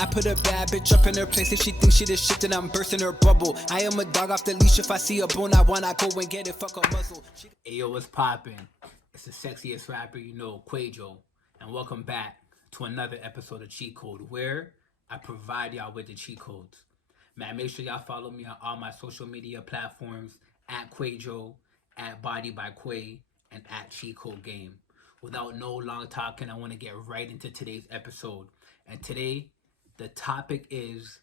I put a bad bitch up in her place. If she thinks she the shit, then I'm bursting her bubble. I am a dog off the leash. If I see a bone I want, I go and get it. Fuck a muzzle. Ayo, what's poppin'? It's the sexiest rapper you know, Kwaejo. And welcome back to another episode of Cheat Code, where I provide y'all with the cheat codes. Man, make sure y'all follow me on all my social media platforms at Kwaejo, at Body by Quay, and at Cheat Code Game. Without no long talking, I want to get right into today's episode. And today, the topic is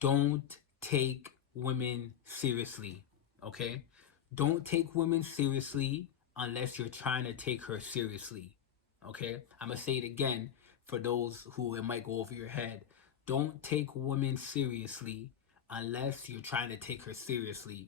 don't take women seriously, okay? Don't take women seriously unless you're trying to take her seriously, okay? I'm going to say it again for those who it might go over your head. Don't take women seriously unless you're trying to take her seriously.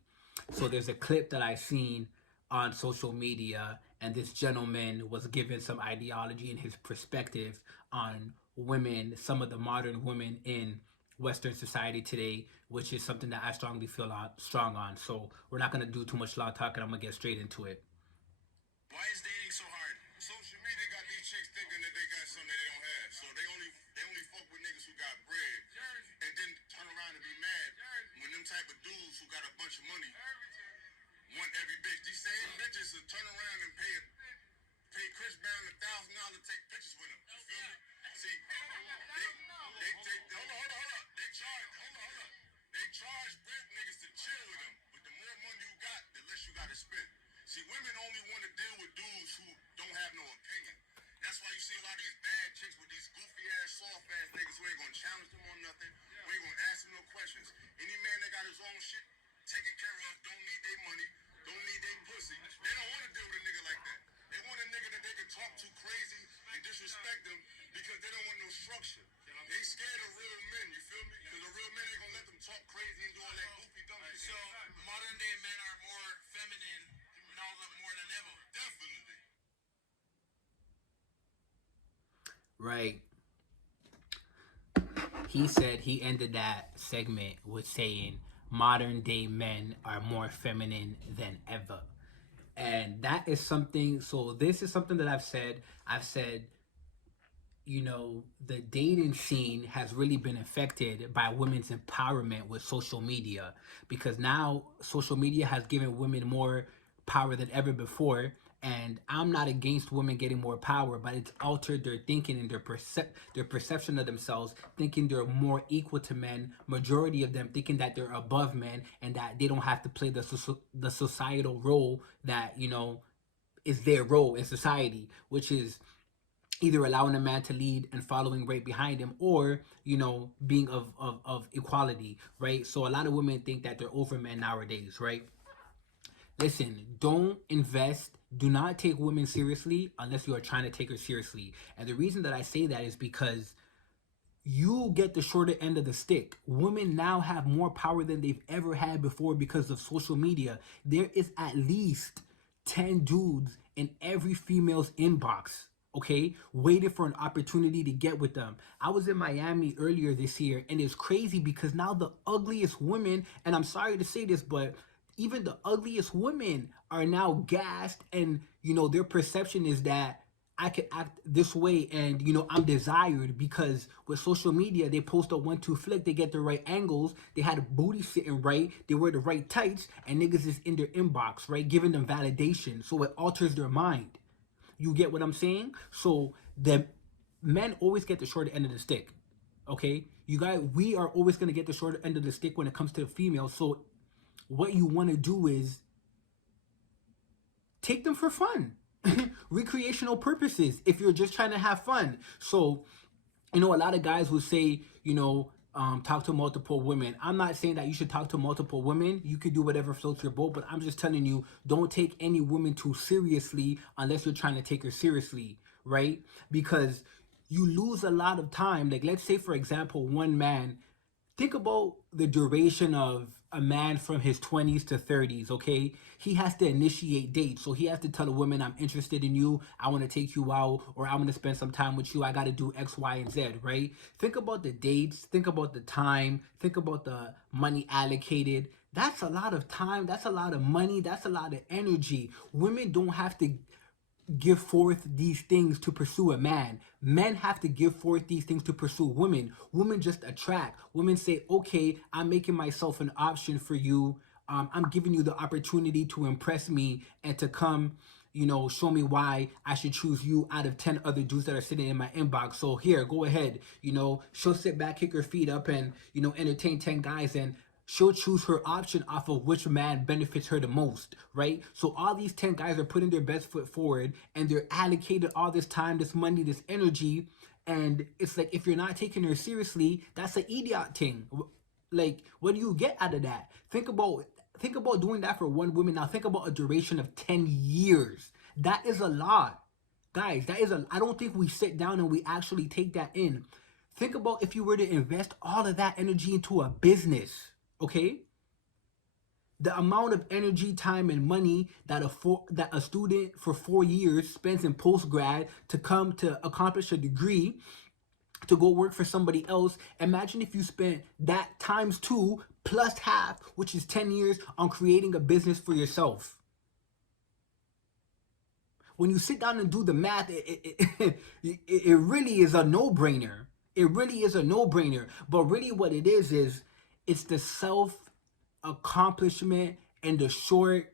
So there's a clip that I seen on social media, and this gentleman was given some ideology and his perspective on women, some of the modern women in Western society today, which is something that I strongly feel strong on. So we're not going to do too much long talking. I'm going to get straight into it. Why is dating so hard? Social media got these chicks thinking that they got something that they don't have. So they only fuck with niggas who got bread. And then turn around and be mad when them type of dudes who got a bunch of money want every bitch. These same bitches will turn around and pay Chris Brown $1,000 to take pictures with him. You feel me? See, they charge broke niggas to chill with them. But the more money you got, the less you got to spend. See, women only want to deal with dudes who don't have no opinion. That's why you see a lot of these bad chicks with these goofy ass, soft ass niggas who ain't gonna challenge them on nothing, who ain't gonna ask them no questions. Any man that got his own shit taken care of, don't need their money, don't need their pussy. They don't want to deal with a nigga like that. They want a nigga that they can talk to crazy and disrespect them because they don't want no structure. They scared of real men, you feel me? Because a real man ain't gonna let them talk crazy and do all that goofy dumb shit. So modern day men are more feminine now more than ever. Definitely. Right. He said he ended that segment with saying modern day men are more feminine than ever. And that is something, so this is something that I've said, you know, the dating scene has really been affected by women's empowerment with social media, because now social media has given women more power than ever before. And I'm not against women getting more power, but it's altered their thinking and their perception of themselves, thinking they're more equal to men. Majority of them thinking that they're above men and that they don't have to play the societal role that, you know, is their role in society, which is either allowing a man to lead and following right behind him, or, you know, being of equality, right? So a lot of women think that they're over men nowadays, right? Listen, do not take women seriously unless you are trying to take her seriously. And the reason that I say that is because you get the shorter end of the stick. Women now have more power than they've ever had before because of social media. There is at least 10 dudes in every female's inbox, okay, waiting for an opportunity to get with them. I was in Miami earlier this year, and it's crazy because now the ugliest women, and I'm sorry to say this, but even the ugliest women are now gassed, and, you know, their perception is that I can act this way and, you know, I'm desired, because with social media, they post a 1-2 flick, they get the right angles, they had a booty sitting right, they wear the right tights, and niggas is in their inbox, right, giving them validation. So it alters their mind. You get what I'm saying? So the men always get the shorter end of the stick, okay? We are always going to get the shorter end of the stick when it comes to the female. So what you want to do is take them for fun, recreational purposes, if you're just trying to have fun. So, you know, a lot of guys will say, you know, talk to multiple women. I'm not saying that you should talk to multiple women. You could do whatever floats your boat, but I'm just telling you, don't take any woman too seriously unless you're trying to take her seriously, right? Because you lose a lot of time. Like, let's say, for example, one man, think about the duration of a man from his 20s to 30s, okay? He has to initiate dates. So he has to tell a woman, I'm interested in you, I want to take you out, or I want to spend some time with you, I got to do X, Y, and Z, right? Think about the dates, think about the time, think about the money allocated. That's a lot of time, that's a lot of money, that's a lot of energy. Women don't have to give forth these things to pursue a man. Men have to give forth these things to pursue women. Women just attract. Women say, okay, I'm making myself an option for you. I'm giving you the opportunity to impress me and to come, show me why I should choose you out of 10 other dudes that are sitting in my inbox. So here, go ahead. She'll sit back, kick her feet up, and, entertain 10 guys, and she'll choose her option off of which man benefits her the most, right? So all these 10 guys are putting their best foot forward, and they're allocated all this time, this money, this energy. And it's like, if you're not taking her seriously, that's an idiot thing. Like, what do you get out of that? Think about doing that for one woman. Now think about a duration of 10 years. That is a lot. Guys, I don't think we sit down and we actually take that in. Think about if you were to invest all of that energy into a business, okay? The amount of energy, time, and money that a student for 4 years spends in post grad to come to accomplish a degree to go work for somebody else. Imagine if you spent that times two plus half, which is 10 years, on creating a business for yourself. When you sit down and do the math, it really is a no-brainer. It really is a no-brainer. But really what it is it's the self-accomplishment and the short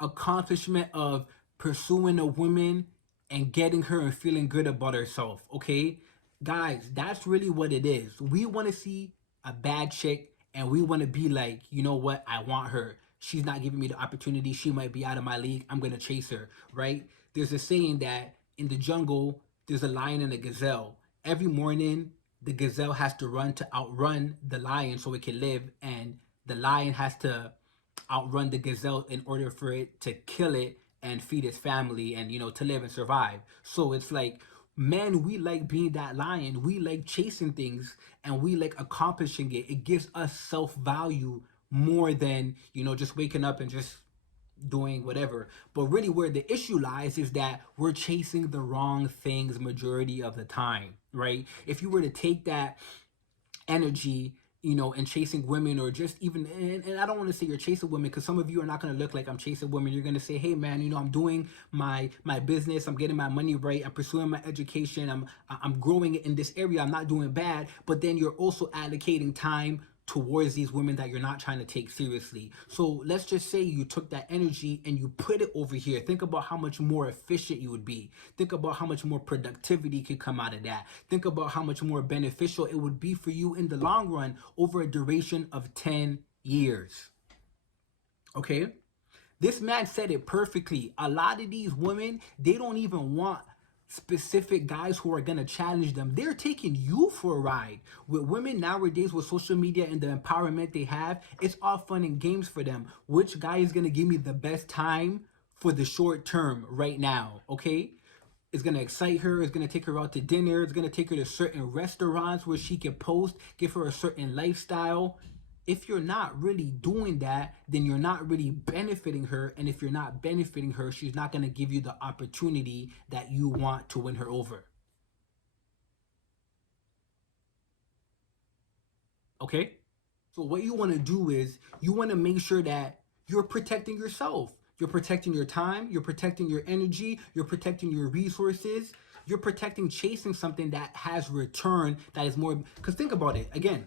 accomplishment of pursuing a woman and getting her and feeling good about herself, okay? Guys, that's really what it is. We want to see a bad chick and we want to be like, you know what? I want her. She's not giving me the opportunity. She might be out of my league. I'm going to chase her, right? There's a saying that in the jungle, there's a lion and a gazelle. Every morning, the gazelle has to run to outrun the lion so it can live, and the lion has to outrun the gazelle in order for it to kill it and feed its family and to live and survive. So it's like, men, we like being that lion. We like chasing things and we like accomplishing it. It gives us self-value more than just waking up and just doing whatever. But really where the issue lies is that we're chasing the wrong things majority of the time, right? If you were to take that energy, and chasing women, or just even, and I don't want to say you're chasing women, because some of you are not going to look like I'm chasing women. You're going to say, hey man, I'm doing my business, I'm getting my money right, I'm pursuing my education, I'm growing in this area, I'm not doing bad. But then you're also allocating time towards these women that you're not trying to take seriously. So let's just say you took that energy and you put it over here. Think about how much more efficient you would be. Think about how much more productivity could come out of that. Think about how much more beneficial it would be for you in the long run over a duration of 10 years. Okay? This man said it perfectly. A lot of these women, they don't even want specific guys who are gonna challenge them. They're taking you for a ride. With women nowadays, with social media and the empowerment they have, it's all fun and games for them. Which guy is gonna give me the best time for the short term right now? Okay? It's gonna excite her, it's gonna take her out to dinner, it's gonna take her to certain restaurants where she can post, give her a certain lifestyle. If you're not really doing that, then you're not really benefiting her. And if you're not benefiting her, she's not going to give you the opportunity that you want to win her over. Okay? So what you want to do is you want to make sure that you're protecting yourself. You're protecting your time, you're protecting your energy, you're protecting your resources, you're protecting chasing something that has return, that is more. Because think about it again.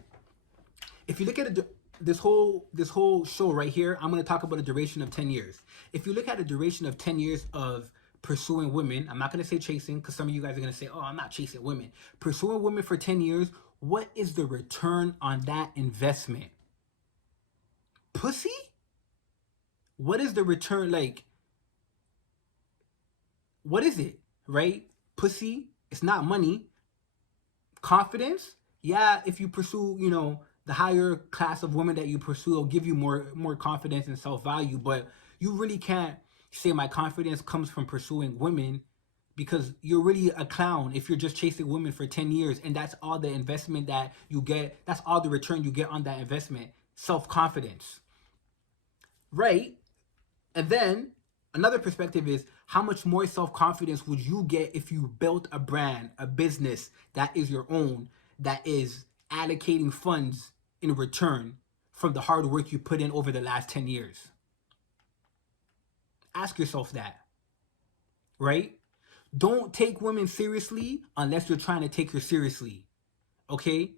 If you look at this whole show right here, I'm going to talk about a duration of 10 years. If you look at a duration of 10 years of pursuing women, I'm not going to say chasing, because some of you guys are going to say, oh, I'm not chasing women. Pursuing women for 10 years, what is the return on that investment? Pussy? What is the return? Like, what is it, right? Pussy, it's not money. Confidence, yeah, if you pursue, the higher class of women that you pursue will give you more confidence and self-value. But you really can't say my confidence comes from pursuing women, because you're really a clown if you're just chasing women for 10 years and that's all the investment that you get, that's all the return you get on that investment. Self-confidence, right? And then another perspective is, how much more self-confidence would you get if you built a brand, a business that is your own, that is allocating funds in return from the hard work you put in over the last 10 years? Ask yourself that. right? Don't take women seriously unless you're trying to take her seriously. Okay?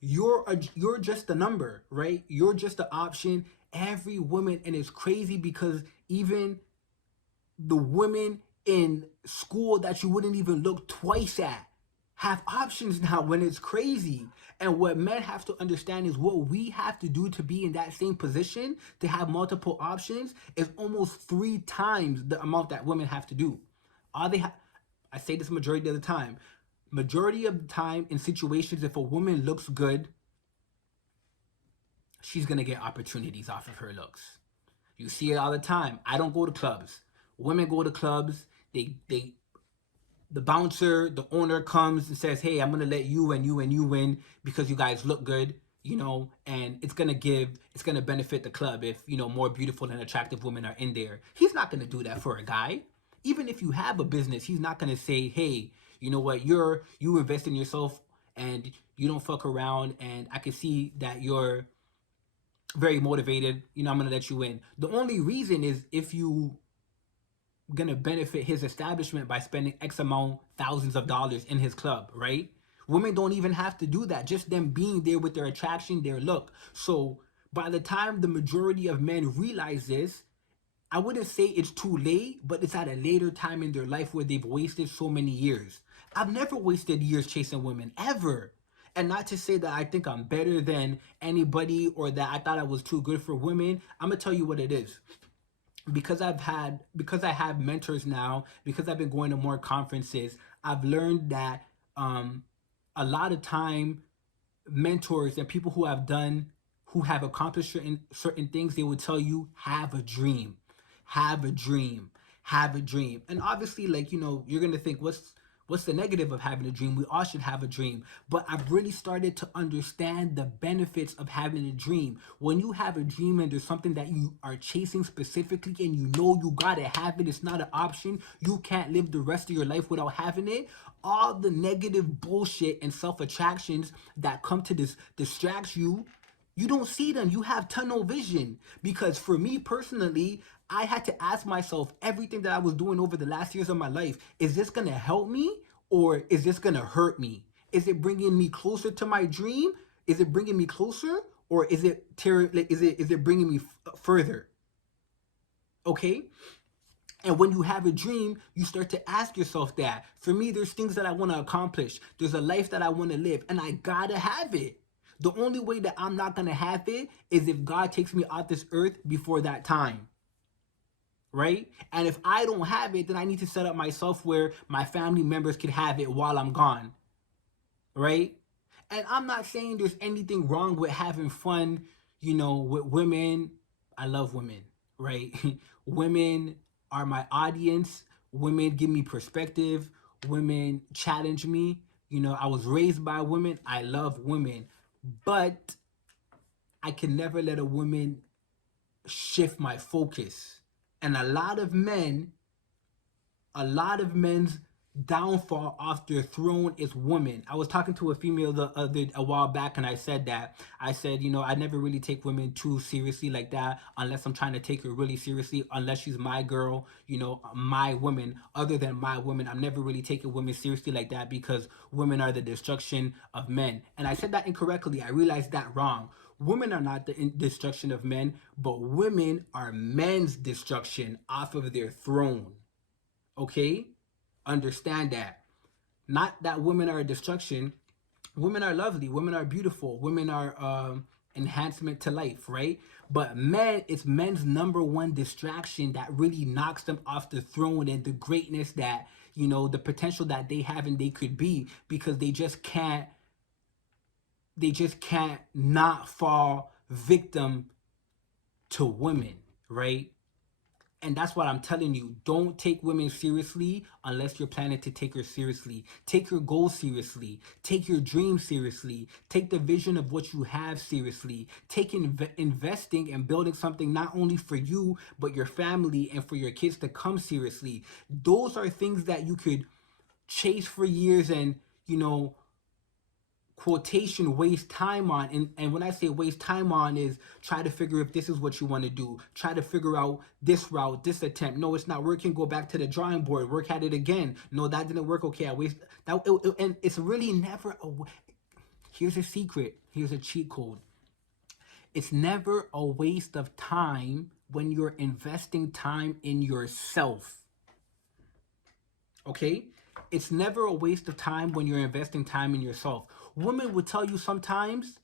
You're just a number, right? You're just an option. Every woman, and it's crazy because even the women in school that you wouldn't even look twice at have options now when it's crazy. And what men have to understand is what we have to do to be in that same position to have multiple options is almost 3 times the amount that women have to do. All they have, I say this majority of the time. Majority of the time in situations, if a woman looks good, she's gonna get opportunities off of her looks. You see it all the time. I don't go to clubs. Women go to clubs. They the bouncer, the owner comes and says, "Hey, I'm gonna let you and you and you win because you guys look good." And it's gonna benefit the club if more beautiful and attractive women are in there. He's not gonna do that for a guy. Even if you have a business, he's not gonna say, "Hey, you know what? You invest in yourself and you don't fuck around, and I can see that you're very motivated. I'm gonna let you in." The only reason is if you gonna benefit his establishment by spending X amount thousands of dollars in his club, right? Women don't even have to do that. Just them being there with their attraction, their look. So by the time the majority of men realize this, I wouldn't say it's too late, but it's at a later time in their life where they've wasted so many years. I've never wasted years chasing women, ever. And not to say that I think I'm better than anybody or that I thought I was too good for women. I'm gonna tell you what it is. Because I have mentors now, because I've been going to more conferences, I've learned that a lot of time mentors and people who have accomplished certain things, they would tell you, have a dream, have a dream, have a dream. And obviously, like, you're gonna think, what's the negative of having a dream? We all should have a dream. But I've really started to understand the benefits of having a dream. When you have a dream and there's something that you are chasing specifically and you gotta have it, it's not an option, you can't live the rest of your life without having it. All the negative bullshit and self-attractions that come to distract you, you don't see them. You have tunnel vision. Because for me personally, I had to ask myself everything that I was doing over the last years of my life, is this going to help me or is this going to hurt me? Is it bringing me closer to my dream? Is it bringing me closer or is it bringing me further? Okay? And when you have a dream, you start to ask yourself that. For me, there's things that I want to accomplish. There's a life that I want to live, and I gotta have it. The only way that I'm not gonna have it is if God takes me off this earth before that time. Right? And if I don't have it, then I need to set up myself where my family members can have it while I'm gone. Right? And I'm not saying there's anything wrong with having fun, with women. I love women, right? Women are my audience. Women give me perspective. Women challenge me. I was raised by women. I love women. But I can never let a woman shift my focus. And a lot of men's downfall off their throne is women. I was talking to a female a while back, and I said that. I said, I never really take women too seriously like that unless I'm trying to take her really seriously, unless she's my girl, my woman. Other than my women, I'm never really taking women seriously like that because women are the destruction of men. And I said that incorrectly. I realized that wrong. Women are not the destruction of men, but women are men's destruction off of their throne. Okay? Understand that. Not that women are a destruction. Women are lovely. Women are beautiful. Women are enhancement to life, right? But men, it's men's number one distraction that really knocks them off the throne and the greatness that, the potential that they have and they could be, because they just can't not fall victim to women, right? And that's what I'm telling you. Don't take women seriously unless you're planning to take her seriously. Take your goals seriously. Take your dreams seriously. Take the vision of what you have seriously. Take investing and building something not only for you, but your family and for your kids to come seriously. Those are things that you could chase for years and, quotation waste time on, and when I say waste time on is try to figure if this is what you want to do, try to figure out this route, this attempt. No, it's not working, go back to the drawing board, work at it again. No, that didn't work. Okay, I waste that. And it's really never a. Here's a secret, here's a cheat code. It's never a waste of time when you're investing time in yourself. Okay? It's never a waste of time when you're investing time in yourself. Women will tell you sometimes,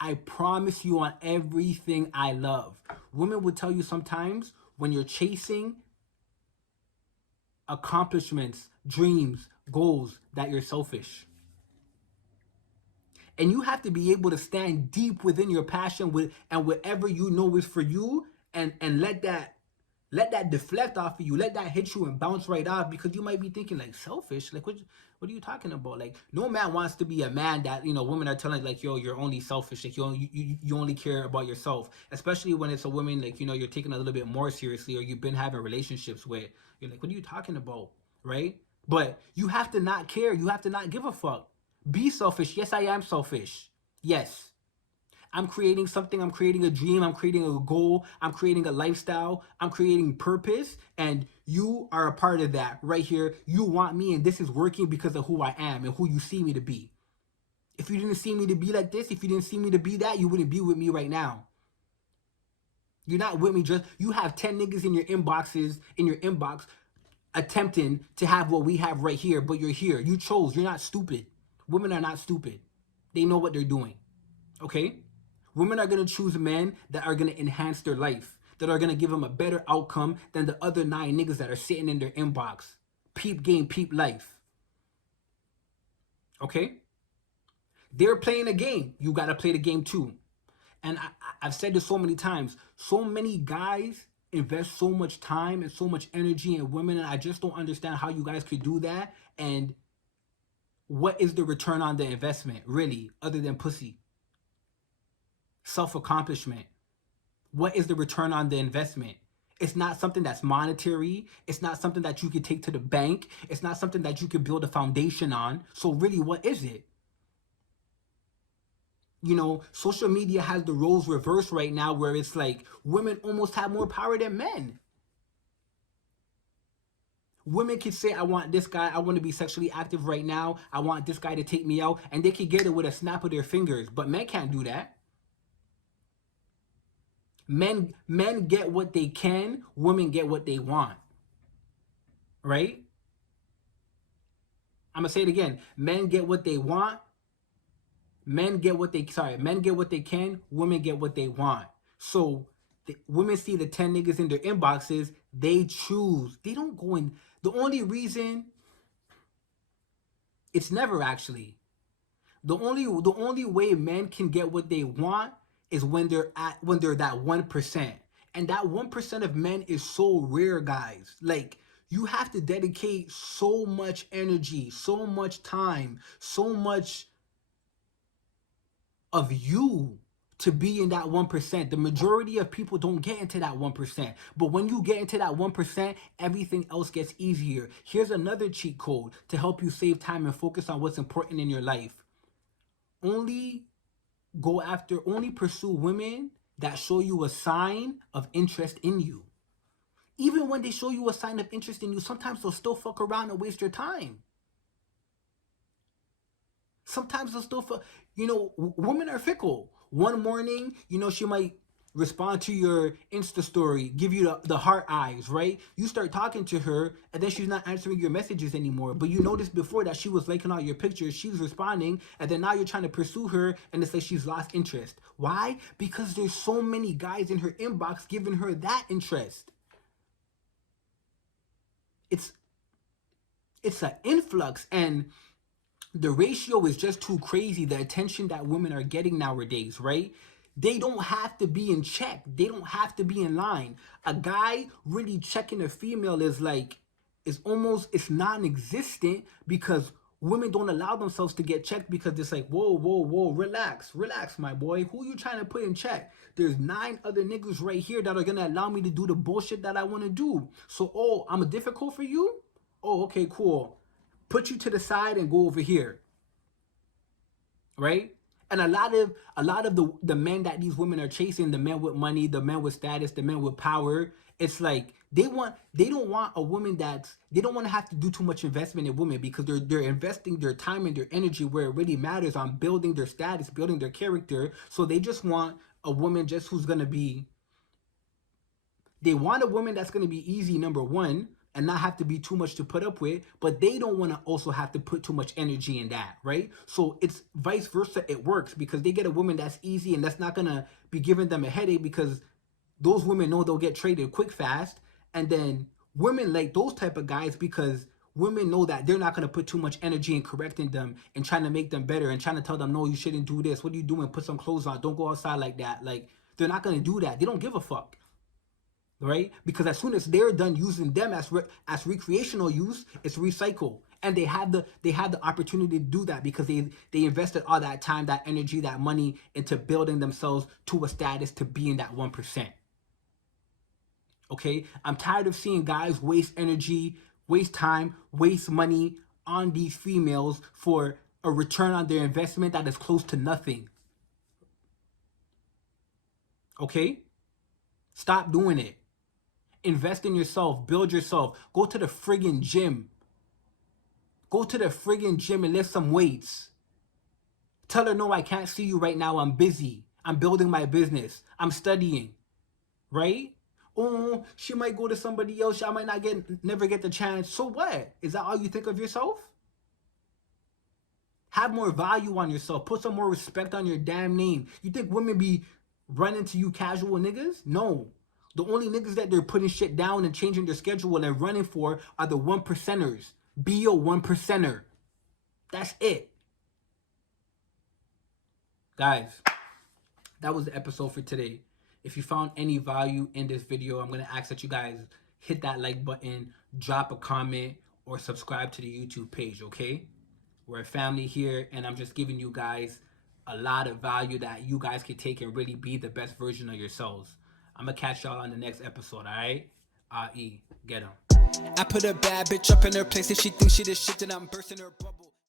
I promise you on everything I love. Women will tell you sometimes when you're chasing accomplishments, dreams, goals, that you're selfish. And you have to be able to stand deep within your passion with and whatever you know is for you, and let that deflect off of you, let that hit you and bounce right off, because you might be thinking like selfish, like what are you talking about? Like no man wants to be a man that, you know, women are telling like, yo, you're only selfish, like you only care about yourself, especially when it's a woman like, you know, you're taking a little bit more seriously or you've been having relationships with. You're like, what are you talking about, right? But you have to not care, you have to not give a fuck. Be selfish. Yes, I am selfish. Yes. I'm creating something. I'm creating a dream. I'm creating a goal. I'm creating a lifestyle. I'm creating purpose. And you are a part of that right here. You want me, and this is working because of who I am and who you see me to be. If you didn't see me to be like this, if you didn't see me to be that, you wouldn't be with me right now. You're not with me just, you have 10 niggas in your inbox, attempting to have what we have right here, but you're here. You chose. You're not stupid. Women are not stupid. They know what they're doing. Okay? Women are going to choose men that are going to enhance their life, that are going to give them a better outcome than the other 9 niggas that are sitting in their inbox. Peep game, peep life. Okay? They're playing a game. You got to play the game too. And I've said this so many times. So many guys invest so much time and so much energy in women, and I just don't understand how you guys could do that. And what is the return on the investment, really, other than pussy? Self-accomplishment. What is the return on the investment? It's not something that's monetary. It's not something that you could take to the bank. It's not something that you could build a foundation on. So really, what is it? You know, social media has the roles reversed right now, where it's like women almost have more power than men. Women can say, I want this guy, I want to be sexually active right now, I want this guy to take me out, and they can get it with a snap of their fingers. But men can't do that. Men get what they can, women get what they want. Right? I'm gonna say it again. Men get what they want. Men get what they can, women get what they want. So women see the 10 niggas in their inboxes, they choose. They don't go in. The only reason, it's never actually. The only way men can get what they want is when they're that 1%. And that 1% of men is so rare, guys. Like, you have to dedicate so much energy, so much time, so much of you to be in that 1%. The majority of people don't get into that 1%. But when you get into that 1%, everything else gets easier. Here's another cheat code to help you save time and focus on what's important in your life. Only pursue women that show you a sign of interest in you. Even when they show you a sign of interest in you, sometimes they'll still fuck around and waste your time. Sometimes they'll still fuck. You know, women are fickle. One morning, you know, she might respond to your Insta story, give you the heart eyes, right? You start talking to her, and then she's not answering your messages anymore. But you noticed before that she was liking all your pictures, she's responding, and then now you're trying to pursue her, and it's like she's lost interest. Why? Because there's so many guys in her inbox giving her that interest. It's an influx, and the ratio is just too crazy. The attention that women are getting nowadays, right? They don't have to be in check. They don't have to be in line. A guy really checking a female is it's non-existent, because women don't allow themselves to get checked, because it's like, whoa, relax, my boy. Who you trying to put in check? There's 9 other niggas right here that are gonna allow me to do the bullshit that I want to do. So, I'm difficult for you? Oh, okay, cool. Put you to the side and go over here. right? And a lot of the men that these women are chasing, the men with money, the men with status, the men with power, it's like they don't want a woman that's they don't want to have to do too much investment in women because they're investing their time and their energy where it really matters on building their status, building their character. So they just want a woman just who's gonna be they want a woman that's going to be easy, number one, and not have to be too much to put up with, but they don't want to also have to put too much energy in that, right? So it's vice versa. It works because they get a woman that's easy and that's not going to be giving them a headache because those women know they'll get traded quick, fast. And then women like those type of guys because women know that they're not going to put too much energy in correcting them and trying to make them better and trying to tell them, no, you shouldn't do this. What are you doing? Put some clothes on. Don't go outside like that. Like, they're not going to do that. They don't give a fuck, right? Because as soon as they're done using them as recreational use, it's recycle, and they had the opportunity to do that because they invested all that time, that energy, that money into building themselves to a status to be in that 1%. Okay, I'm tired of seeing guys waste energy, waste time, waste money on these females for a return on their investment that is close to nothing. Okay, stop doing it. Invest in yourself, build yourself, go to the friggin' gym. Go to the friggin' gym and lift some weights. Tell her, no, I can't see you right now. I'm busy. I'm building my business. I'm studying. Right? Oh, she might go to somebody else. I might not never get the chance. So what? Is that all you think of yourself? Have more value on yourself. Put some more respect on your damn name. You think women be running to you casual niggas? No. The only niggas that they're putting shit down and changing their schedule and running for are the 1%ers. Be a 1%er. That's it. Guys, that was the episode for today. If you found any value in this video, I'm going to ask that you guys hit that like button, drop a comment, or subscribe to the YouTube page, okay? We're a family here, and I'm just giving you guys a lot of value that you guys can take and really be the best version of yourselves. I'm going to catch y'all on the next episode, all right? I.E. Get 'em. I put a bad bitch up in her place. If she thinks she the shit, then I'm bursting her bubble.